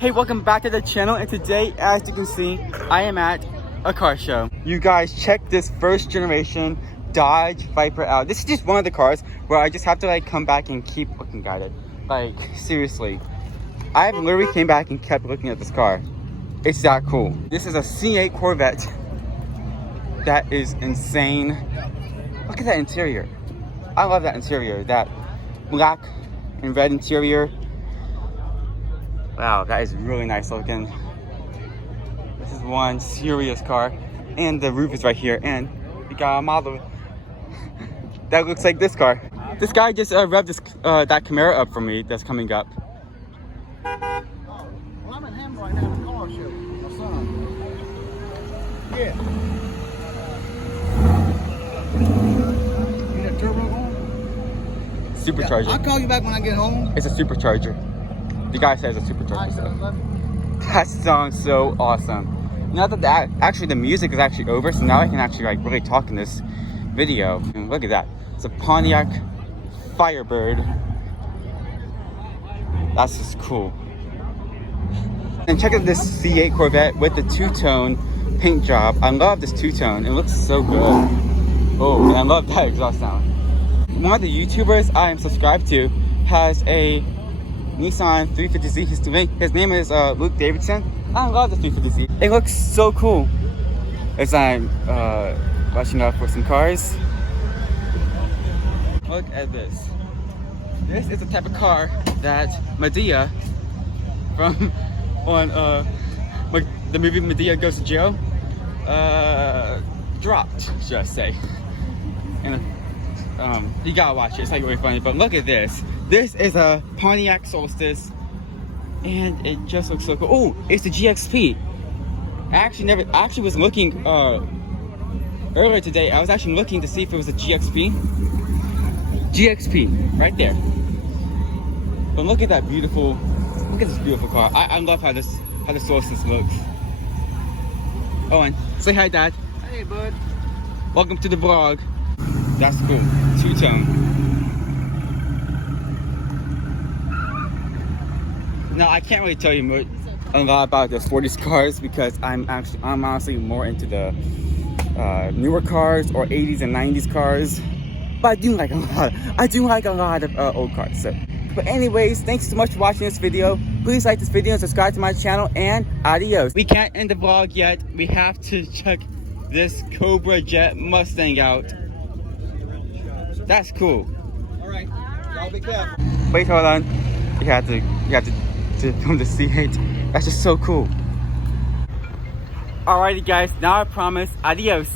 Hey, welcome back to the channel, and today, as you can see, I am at a car show. You guys, check this first generation Dodge Viper out. This is just one of the cars where I just have to like come back and keep looking at it. Like, seriously. I've literally came back and kept looking at this car. It's that cool. This is a C8 Corvette. That is insane. Look at that interior. I love that interior. That black and red interior. Wow, that is really nice looking. This is one serious car. And the roof is right here. And we got a model that looks like this car. This guy just revved this, that Camero up for me that's coming up. Well, I'm in Hamburg right now at the car show. My son. Yeah. You got turbo on? Supercharger. Yeah, I'll call you back when I get home. It's a supercharger. The guy says a supercharger. So. That sounds so awesome. Now that actually the music is actually over, so now I can actually like really talk in this video. And look at that. It's a Pontiac Firebird. That's just cool. And check out this C8 Corvette with the two-tone paint job. I love this two-tone. It looks so good. Oh, and I love that exhaust sound. One of the YouTubers I am subscribed to has a Nissan 350Z. His name is Luke Davidson. I love the 350Z. It looks so cool. As I'm watching out for some cars. Look at this. This is the type of car that Madea from the movie Madea Goes to Jail dropped, should I say. And you gotta watch it. It's like really funny. But look at this. This is a Pontiac Solstice, and it just looks so cool. Oh, it's the GXP. I actually was looking earlier today. I was actually looking to see if it was a GXP. GXP, right there. But look at that beautiful. Look at this beautiful car. I love how the Solstice looks. Owen, say hi, Dad. Hey, bud. Welcome to the vlog. That's cool. Two-tone. Now I can't really tell you a lot about the sporty cars because I'm honestly more into the newer cars or 80s and 90s cars. But I do like a lot of old cars. So. But anyways, thanks so much for watching this video. Please like this video and subscribe to my channel, and adios. We can't end the vlog yet. We have to check this Cobra Jet Mustang out. That's cool. All right. Y'all be careful. Wait, hold on. You have to film the C8. That's just so cool. Alrighty guys, now I promise, adios.